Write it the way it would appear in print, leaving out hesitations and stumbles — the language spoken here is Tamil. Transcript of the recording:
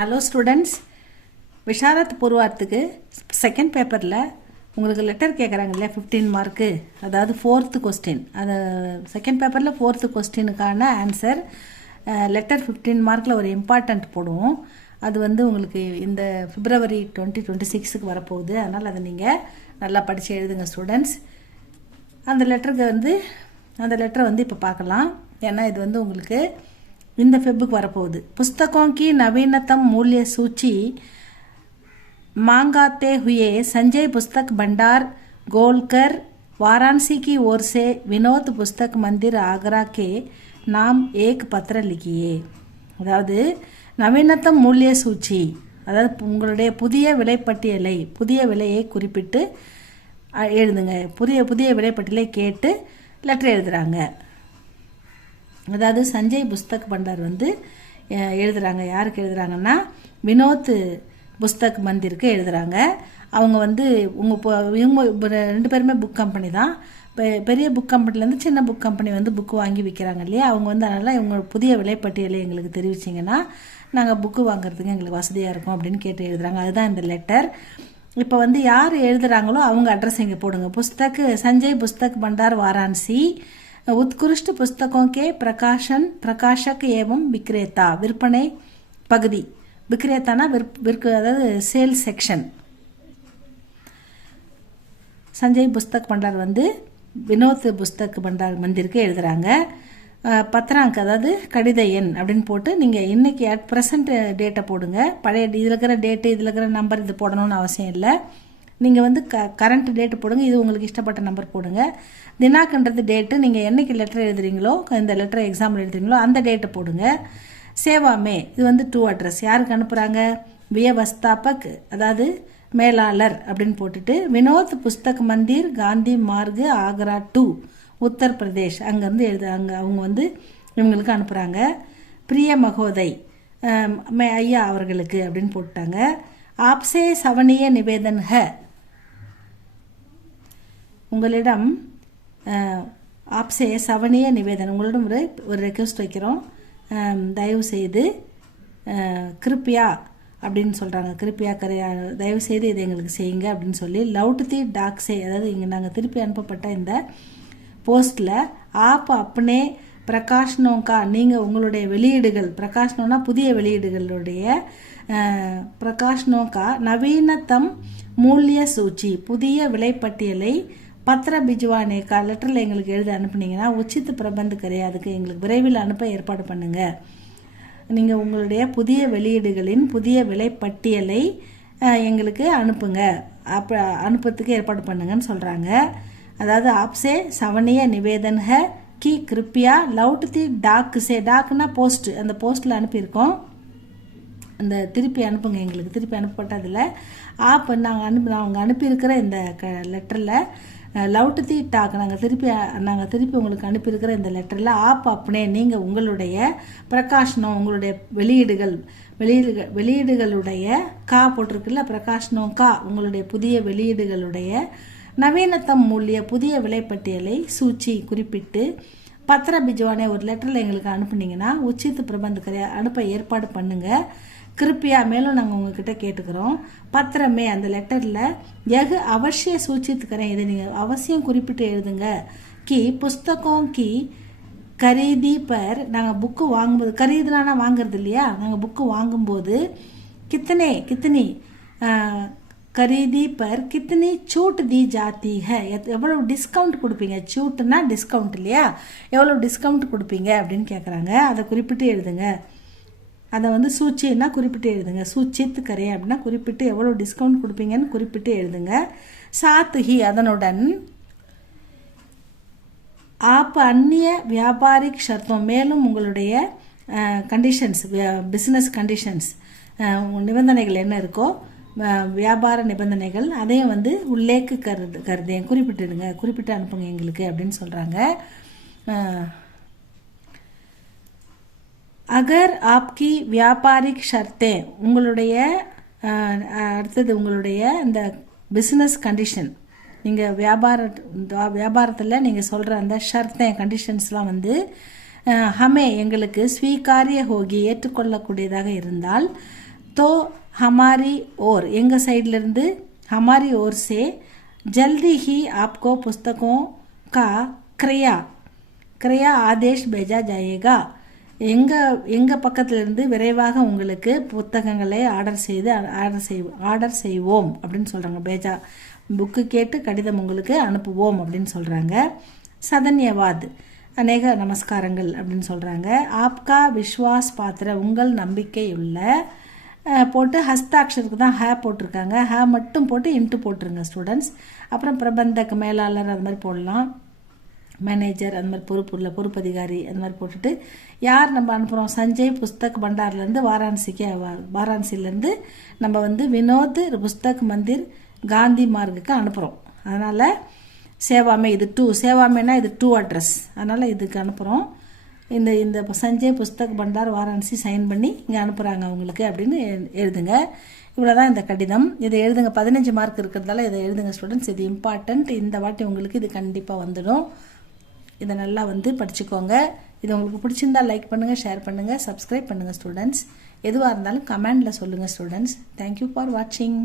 ஹலோ ஸ்டூடெண்ட்ஸ், விஷாரத் பூர்வார்த்துக்கு செகண்ட் பேப்பரில் உங்களுக்கு லெட்டர் கேட்குறாங்க இல்லையா, 15 மார்க்கு, அதாவது 4th கொஸ்டின். அது செகண்ட் பேப்பரில் 4th கொஸ்டினுக்கான ஆன்சர் லெட்டர் 15 மார்க்கில் ஒரு இம்பார்ட்டண்ட் போடுவோம். அது உங்களுக்கு இந்த February 2026க்கு வரப்போகுது. அதனால் அதை நீங்கள் நல்லா படித்து எழுதுங்க ஸ்டூடெண்ட்ஸ். அந்த லெட்டரை இப்போ பார்க்கலாம். ஏன்னா இது உங்களுக்கு இந்த ஃபெப்புக்கு வரப்போகுது. புஸ்தकों की नवीनतम मूल्य सूची मांगाते हुए संजय पुस्तक भंडार गोलकर वाराणसी की ओर से विनोद पुस्तक मंदिर आगरा के नाम एक पत्र लिखिए. அதாவது நவீனத்தம் மூல்ய சூச்சி, அதாவது உங்களுடைய புதிய விலைப்பட்டியலை, புதிய விலையை குறிப்பிட்டு எழுதுங்க. புதிய விலைப்பட்டியலை கேட்டு லெட்டர் எழுதுகிறாங்க. அதாவது சஞ்சய் புஸ்தக் பண்டார் எழுதுகிறாங்க. யாருக்கு எழுதுகிறாங்கன்னா வினோத் புஸ்தக் மந்திருக்கு எழுதுகிறாங்க. அவங்க இவங்க ரெண்டு பேருமே புக் கம்பெனி தான். பெரிய புக் கம்பெனிலேருந்து சின்ன புக் கம்பெனி புக்கு வாங்கி விற்கிறாங்க இல்லையா. அவங்க அதனால் இவங்க புதிய விலைப்பட்டியலை எங்களுக்கு தெரிவிச்சிங்கன்னா நாங்கள் புக்கு வாங்குறதுக்கு எங்களுக்கு வசதியாக இருக்கும் அப்படின்னு கேட்டு எழுதுகிறாங்க. அதுதான் இந்த லெட்டர். இப்போ யார் எழுதுகிறாங்களோ அவங்க அட்ரஸ் இங்கே போடுங்க. சஞ்சய் புஸ்தக் பண்டார் வாராणसी, उत्कृष्ट पुस्तकों के प्रकाशक एवं विक्रेता, விற்பனை பகுதி. விக்ரேத்தானா அதாவது சேல்ஸ் செக்ஷன். சஞ்சய் புஸ்தக் பண்டார் வினோத் புஸ்தக் பண்டார் மந்திருக்கு எழுதுகிறாங்க. பத்திராங்க் அதாவது கடித எண் அப்படின்னு போட்டு நீங்கள் இன்னைக்கு அட் ப்ரெசண்ட் டேட்டை போடுங்க. பழைய இதில் இருக்கிற டேட்டு, இதில் இருக்கிற நம்பர் இது போடணும்னு அவசியம் இல்லை. நீங்கள் கரண்ட் டேட்டு போடுங்க. இது உங்களுக்கு இஷ்டப்பட்ட நம்பர் போடுங்க. தினாக்குன்றது டேட்டு. நீங்கள் என்னைக்கு லெட்டர் எழுதுறீங்களோ, இந்த லெட்டர் எக்ஸாம்பிள் எழுதுறீங்களோ அந்த டேட்டை போடுங்க. சேவாமே இது டூ அட்ரஸ். யாருக்கு அனுப்புகிறாங்க? வியவஸ்தாபக் அதாவது மேலாளர் அப்படின்னு போட்டுட்டு வினோத் புஸ்தக் மந்திர் காந்தி மார்க் ஆக்ரா 2 உத்தரப்பிரதேஷ் அங்கேருந்து அவங்க இவங்களுக்கு அனுப்புகிறாங்க. பிரிய மகோதை ஐயா அவர்களுக்கு அப்படின்னு போட்டாங்க. ஆப்சே சவனிய நிவேதன் ஹ, உங்களிடம் ஆப்சே சவனிய நிவேதன், உங்களிடம் ஒரு ரெக்வஸ்ட் வைக்கிறோம். தயவு செய்து கிருப்பியா அப்படின்னு சொல்கிறாங்க. கிருப்பியா தயவு செய்து இதை எங்களுக்கு செய்யுங்க அப்படின்னு சொல்லி லவுட்தி டாக்ஸே, அதாவது இங்கே நாங்கள் திருப்பி அனுப்பப்பட்ட இந்த போஸ்ட்டில் ஆப் அப்னே பிரகாஷ்னோங்கா, நீங்கள் உங்களுடைய வெளியீடுகள், பிரகாஷ்னோனா புதிய வெளியீடுகளுடைய பிரகாஷ்னோங்கா நவீனத்தம் மூல்ய சூச்சி, புதிய விலைப்பட்டியலை பத்திர பிஜுவானேக்கா லெட்டரில் எங்களுக்கு எழுதி அனுப்புனீங்கன்னா உச்சித் பிரபந்த் அதுக்கு எங்களுக்கு விரைவில் அனுப்ப ஏற்பாடு பண்ணுங்க. நீங்கள் உங்களுடைய புதிய வெளியீடுகளின் புதிய விலைப்பட்டியலை எங்களுக்கு அனுப்புங்க, அனுப்புறதுக்கு ஏற்பாடு பண்ணுங்கன்னு சொல்கிறாங்க. அதாவது ஆப்சே சவனிய நிவேதன் ஹ கி கிருப்பியா லவுட் தி டாக் சே, டாக்னா போஸ்ட், அந்த போஸ்ட்டில் அனுப்பியிருக்கோம். அந்த திருப்பி அனுப்புங்க எங்களுக்கு. திருப்பி அனுப்பப்பட்டதில் ஆப் அவங்க அனுப்பியிருக்கிற இந்த லெட்டரில் லவுட் தி டாக் நாங்கள் திருப்பி உங்களுக்கு அனுப்பியிருக்கிற இந்த லெட்டரில் ஆப் அப்னே நீங்கள் உங்களுடைய பிரகாஷ்னம், உங்களுடைய வெளியீடுகளுடைய கா போட்டிருக்குல்ல, பிரகாஷ்னம் கா, உங்களுடைய புதிய வெளியீடுகளுடைய நவீனத்தம் மூல்ய புதிய விலைப்பட்டியலை சூச்சி குறிப்பிட்டு பத்திர பிஜுவானே ஒரு லெட்டரில் எங்களுக்கு அனுப்புனீங்கன்னா உச்சித் பிரபந்த் அனுப்ப ஏற்பாடு பண்ணுங்க. கிருப்பியா மேலும் நாங்கள் உங்ககிட்ட கேட்டுக்கிறோம். பத்திரமே அந்த லெட்டரில் எகு அவசிய சூச்சித்துக்கிறேன், இதை நீங்கள் அவசியம் குறிப்பிட்டு எழுதுங்க. கி புஸ்தகம் கி கரீதி பர், நாங்கள் புக்கு வாங்கும்போது, கரீதுனா வாங்குறது இல்லையா, நாங்கள் புக்கு வாங்கும்போது கித்தனி கரீதி பர் கித்தனி சூட் தி ஜாத்தி ஹை, எவ்வளோ டிஸ்கவுண்ட் கொடுப்பீங்க, சூட்டுனா டிஸ்கவுண்ட் இல்லையா, எவ்வளோ டிஸ்கவுண்ட் கொடுப்பீங்க அப்படின்னு கேட்குறாங்க. அதை குறிப்பிட்டு எழுதுங்க. அதை சூச்சின்னா குறிப்பிட்டு எழுதுங்க. சூச்சித் கரே அப்படின்னா குறிப்பிட்டு எவ்வளோ டிஸ்கவுண்ட் கொடுப்பீங்கன்னு குறிப்பிட்டு எழுதுங்க. சாத்துஹி அதனுடன் ஆப் அந்நிய வியாபாரிக் ஷர்த்தம், மேலும் உங்களுடைய கண்டிஷன்ஸ், பிஸ்னஸ் கண்டிஷன்ஸ், நிபந்தனைகள் என்ன இருக்கோ, வியாபார நிபந்தனைகள், அதையும் உள்ளேக்கு கருதேன் குறிப்பிட்டுடுங்க, குறிப்பிட்டு அனுப்புங்க எங்களுக்கு அப்படின்னு சொல்கிறாங்க. அகர் ஆப்கி வியாபாரிக் ஷர்த்தே, உங்களுடைய அடுத்தது உங்களுடைய இந்த பிஸ்னஸ் கண்டிஷன், நீங்கள் வியாபாரத்தில் நீங்கள் சொல்கிற அந்த ஷர்த்தே கண்டிஷன்ஸ்லாம் ஹமே எங்களுக்கு ஸ்வீகாரிய ஹோகி ஏற்றுக்கொள்ளக்கூடியதாக இருந்தால் तो हमारी ओर எங்கள் சைட்லேருந்து हमारी ओर से जल्दी ही आपको पुस्तकों का क्रय आदेश भेजा जाएगा. எங்கள் பக்கத்துலேருந்து விரைவாக உங்களுக்கு புத்தகங்களை ஆர்டர் செய்வோம் அப்படின்னு சொல்கிறாங்க. பேஜா புக்கு கேட்டு கடிதம் உங்களுக்கு அனுப்புவோம் அப்படின்னு சொல்கிறாங்க. சதன்யவாத் அநேக நமஸ்காரங்கள் அப்படின்னு சொல்கிறாங்க. ஆப்கா விஸ்வாஸ் பாத்திர உங்கள் நம்பிக்கையுள்ள போட்டு ஹஸ்தாட்சருக்கு தான் ஹே போட்டிருக்காங்க. ஹே மட்டும் போட்டு இன்ட்டு போட்டுருங்க ஸ்டூடெண்ட்ஸ். அப்புறம் பிரபந்தக் மேலாளர் அது மாதிரி போடலாம், மேனேஜர் அந்த மாதிரி பொறுப்புள்ள பொறுப்பதிகாரி அந்த மாதிரி போட்டுட்டு யார் நம்ம அனுப்புகிறோம், சஞ்சய் புஸ்தக் பண்டார்லேருந்து வாராணசிலேருந்து நம்ம வந்து வினோத் புஸ்தக் மந்திர் காந்தி மார்க்குக்கு அனுப்புகிறோம். அதனால் சேவாமே இது சேவாமேனா இது அட்ரஸ், அதனால் இதுக்கு அனுப்புகிறோம். இந்த சஞ்சய் புஸ்தக் பண்டார் வாராணசி சைன் பண்ணி இங்கே அனுப்புகிறாங்க அவங்களுக்கு அப்படின்னு எழுதுங்க. இவ்வளோ தான் இந்த கடிதம். இதை எழுதுங்க. 15 மார்க் இருக்கிறதால இதை எழுதுங்க ஸ்டூடெண்ட்ஸ். இது இம்பார்ட்டண்ட். இந்த வாட்டி உங்களுக்கு இது கண்டிப்பாக வந்துடும். இதை நல்லா வந்து படிச்சுக்கோங்க. இது உங்களுக்கு பிடிச்சிருந்தால் லைக் பண்ணுங்கள், ஷேர் பண்ணுங்கள், சப்ஸ்கிரைப் பண்ணுங்கள் ஸ்டூடெண்ட்ஸ். எதுவாக இருந்தாலும் கமெண்டில் சொல்லுங்கள் ஸ்டூடெண்ட்ஸ். தேங்க்யூ ஃபார் வாட்சிங்.